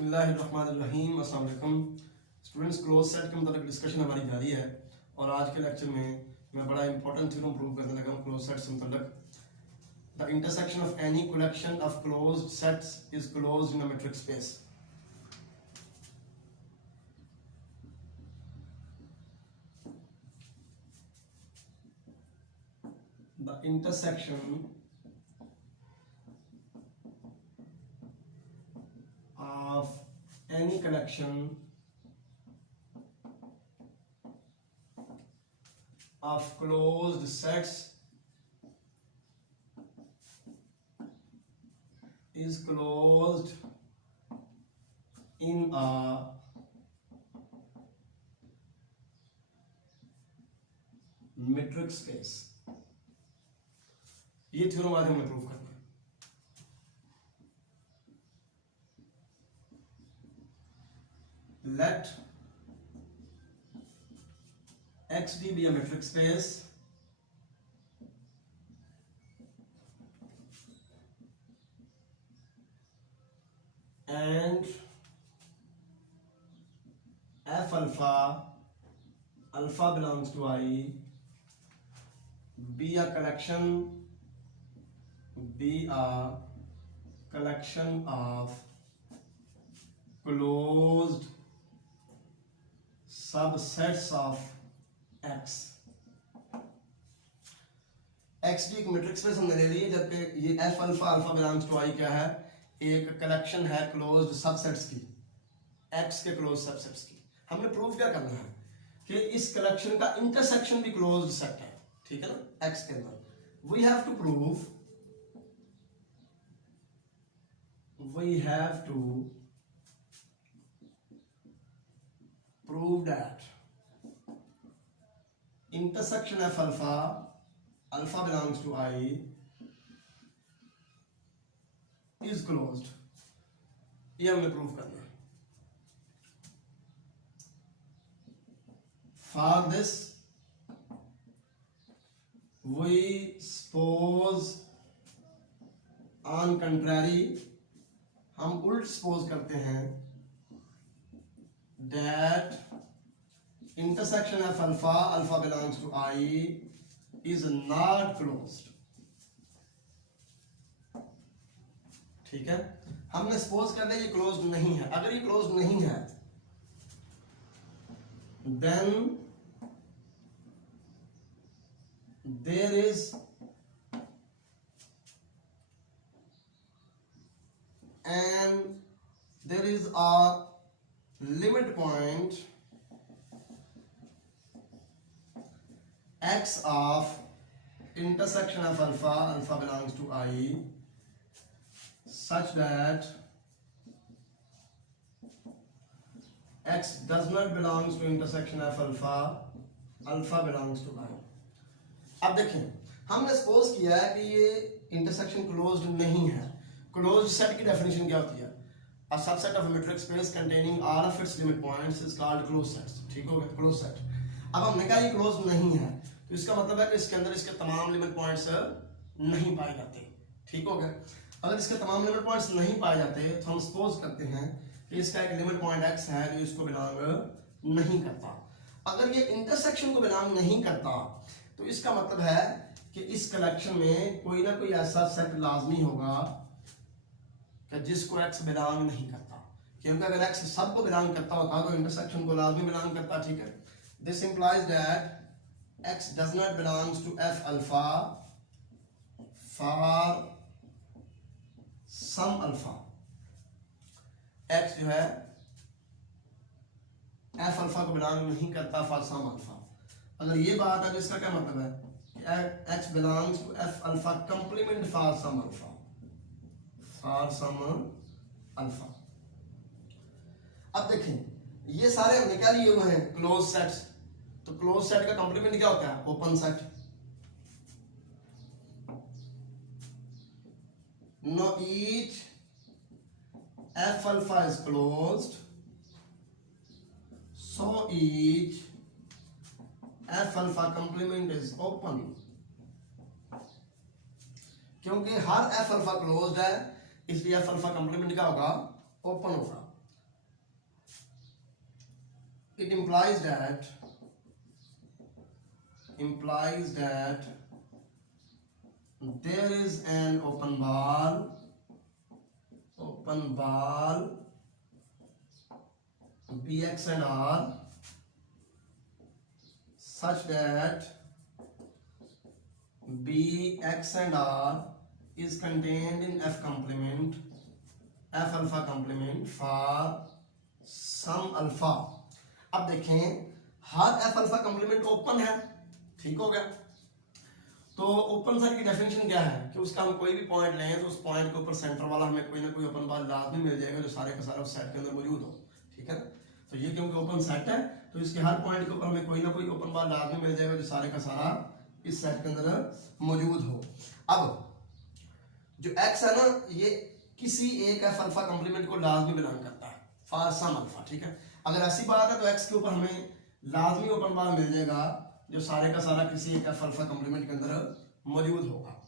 बिस्मिल्लाहिर्रहमानिर्रहीम। अस्सलाम वालेकुम स्टूडेंट्स, क्लोज सेट के मतलब डिस्कशन हमारी जारी है और आज के लेक्चर में मैं बड़ा इंपॉर्टेंट थ्योरम प्रूव करने लगा हूँ क्लोज सेट से मतलब the intersection of any collection of closed sets is closed in a metric space. The intersection of any collection of closed sets is closed in a metric space। ये theorem आज हमें prove करना है। Let XD be a metric space and F alpha belongs to I, be a collection of closed subsets of x. X भी एक matric space हमने ले ली, जबकि ये एफ अल्फा बिलोंग्स टू आई क्या है, एक कलेक्शन है क्लोज्ड सबसेट्स की, एक्स के क्लोज्ड सबसेट्स की। हमने प्रूफ क्या करना है कि इस कलेक्शन का इंटरसेक्शन भी क्लोज्ड सेट है, ठीक है ना, एक्स के अंदर। We have to prove that intersection of alpha belongs to I is closed। ये हमें प्रूव करना है। For this we suppose on contrary, हम उल्ट सपोज करते हैं that intersection of alpha belongs to I is not closed। ठीक है, हमने सपोज कर लिया ये क्लोज्ड नहीं है। अगर ये क्लोज्ड नहीं है then there is a limit point x of intersection of alpha belongs to I such that x does not belongs to intersection of alpha belongs to I। अब देखें, हमने सपोज किया है कि ये इंटरसेक्शन क्लोज्ड नहीं है। क्लोज्ड सेट की डेफिनेशन क्या होती है? A subset of a metric space containing all of its limit points is called closed sets। ठीक हो गया, closed set। अब हमने कहा ये क्लोज नहीं है, तो इसका मतलब है कि इसके अंदर इसके तमाम लिमिट पॉइंट्स नहीं पाए जाते। ठीक हो गया, अगर इसके तमाम लिमिट पॉइंट्स नहीं पाए जाते तो हम सपोज करते हैं कि इसका एक लिमिट पॉइंट x है जो इसको बिलोंग नहीं करता। अगर ये इंटरसेक्शन को बिलोंग नहीं करता तो इसका मतलब है कि इस कलेक्शन में कोई ना कोई ऐसा सेट लाजमी होगा कि जिसको x बिलोंग नहीं करता, क्योंकि अगर x सबको बिलोंग करता होता तो इंटरसेक्शन को लाजमी बिलोंग करता। ठीक है, this implies that x does not belongs to f alpha for some alpha. x जो है f अल्फा को बिलोंग नहीं करता फॉर सम अल्फा। अगर ये बात है तो इसका क्या मतलब है कि x belongs to f alpha complement for some alpha alpha. अब देखें, ये सारे हमने क्या लिए हुए हैं क्लोज सेट्स, तो क्लोज सेट का कंप्लीमेंट क्या होता है? Open set. No each f alpha is closed, so each f alpha complement is open। क्योंकि हर f अल्फा क्लोज्ड है इसलिए f अल्फा कंप्लीमेंट क्या होगा? ओपन होगा। it implies that there is an open ball Bx and R such that Bx and R is contained in F alpha complement for some alpha। अब देखें हर F alpha complement open है, ठीक हो गया। तो ओपन सेट की definition क्या है कि उसका हम कोई भी पॉइंट लें तो उस पॉइंट के ऊपर सेंटर वाला हमें कोई ना कोई ओपन बार लाजमी मिल जाएगा जो सारे का सारा उस सेट के अंदर मौजूद हो, ठीक है। तो ये क्योंकि ओपन सेट है तो इसके हर पॉइंट के ऊपर हमें कोई ना कोई ओपन बार लाजमी मिल जाएगा जो सारे का सारा इस सेट के अंदर मौजूद हो। अब जो x है ना ये किसी एक एफ अल्फा कॉम्प्लीमेंट को लाजमी बिलोंग करता है फॉर सम अल्फा, ठीक है। अगर ऐसी बात है तो x के ऊपर हमें लाजमी ओपन बार मिल जाएगा जो सारे का सारा किसी एक एफ अल्फा कॉम्प्लीमेंट के अंदर मौजूद होगा।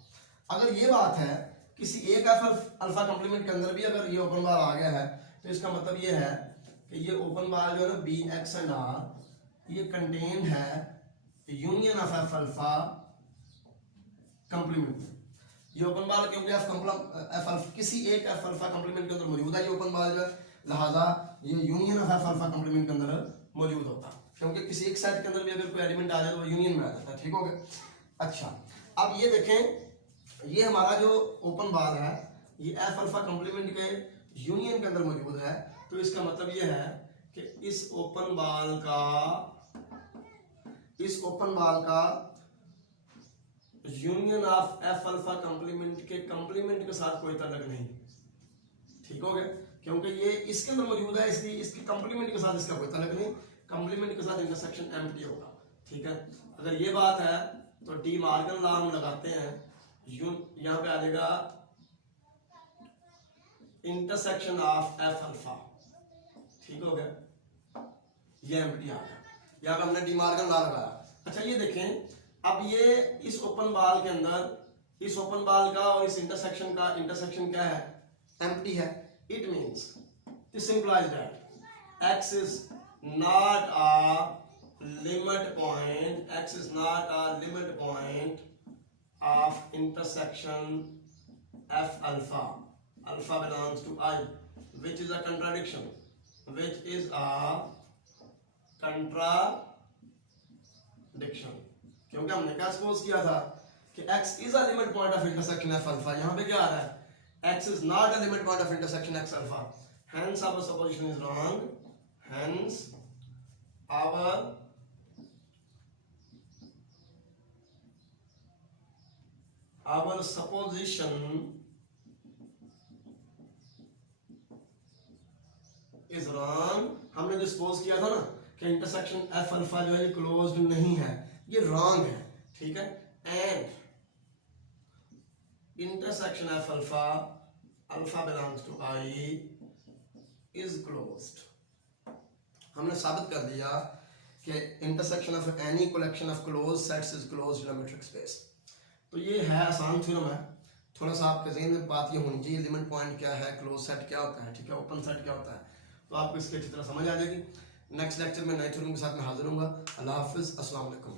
अगर ये बात है किसी एक एफ अल्फा कॉम्प्लीमेंट के अंदर भी अगर ये ओपन बार आ गया है तो इसका मतलब ये है कि ये ओपन बार जो है ना बी एक्स एंड आर ये कंटेन्ड है union of F alpha complement में। ये ओपन बार क्योंकि किसी एक एफ अल्फा कॉम्प्लीमेंट के अंदर मौजूद है ये ओपन बार जो है, लिहाजा ये union of F alpha complement के अंदर मौजूद होता है क्योंकि किसी एक सेट के अंदर भी अगर कोई एलिमेंट आ जाए तो वो यूनियन में आ जाता है, ठीक हो गया। अच्छा अब ये देखें ये हमारा जो ओपन बार है ये एफ अल्फा कॉम्प्लीमेंट के यूनियन के अंदर मौजूद है। तो इसका मतलब ये है कि इस ओपन बाल का union of F alpha complement के साथ कोई ताल्लुक नहीं, ठीक हो गया। क्योंकि ये इसके अंदर मौजूद है इसलिए इसके कॉम्प्लीमेंट के साथ इसका कोई ताल्लुक नहीं, कॉम्प्लीमेंट के साथ इंटरसेक्शन एम्प्टी होगा, ठीक है। अगर ये बात है तो डी मार्गन लॉ हम लगाते हैं, यहाँ पे आ जाएगा इंटरसेक्शन ऑफ एफ अल्फा, ठीक हो गया, ये एम्प्टी आ गया। यहाँ पे हमने डी मार्गन लॉ लगाया। अच्छा ये देखें अब ये इस ओपन बाल के अंदर इस ओपन बाल का और इस इंटरसेक्शन का इंटरसेक्शन क्या है, एम्प्टी है। It means this implies that x is not a limit point of intersection f alpha belongs to I, which is a contradiction, क्योंकि हमने क्या सपोज किया था कि x is a limit point of intersection f alpha। यहाँ पे क्या आ रहा है x is not a limit point of intersection x alpha, hence our supposition is wrong, hence our supposition is wrong। हमने जो सपोज किया था ना कि इंटरसेक्शन f अल्फा जो है ये क्लोज्ड नहीं है, ये रॉन्ग है, ठीक है। And intersection f alpha belongs to I is closed. हमने साबित कर दिया कि intersection of any collection of close sets is closed in a metric space. तो ये है आसान थ्योरम है, थोड़ा सा आपके ज़हन में बात ये होनी चाहिए लिमिट पॉइंट क्या है, क्लोज सेट क्या होता है, ठीक है, ओपन सेट क्या होता है, तो आपको इसकी अच्छी तरह समझ आ जाएगी। नेक्स्ट लेक्चर में नए थ्योरम के साथ मैं हाजिर हूँगा। अल्लाह हाफिज़, अस्सलाम वालेकुम।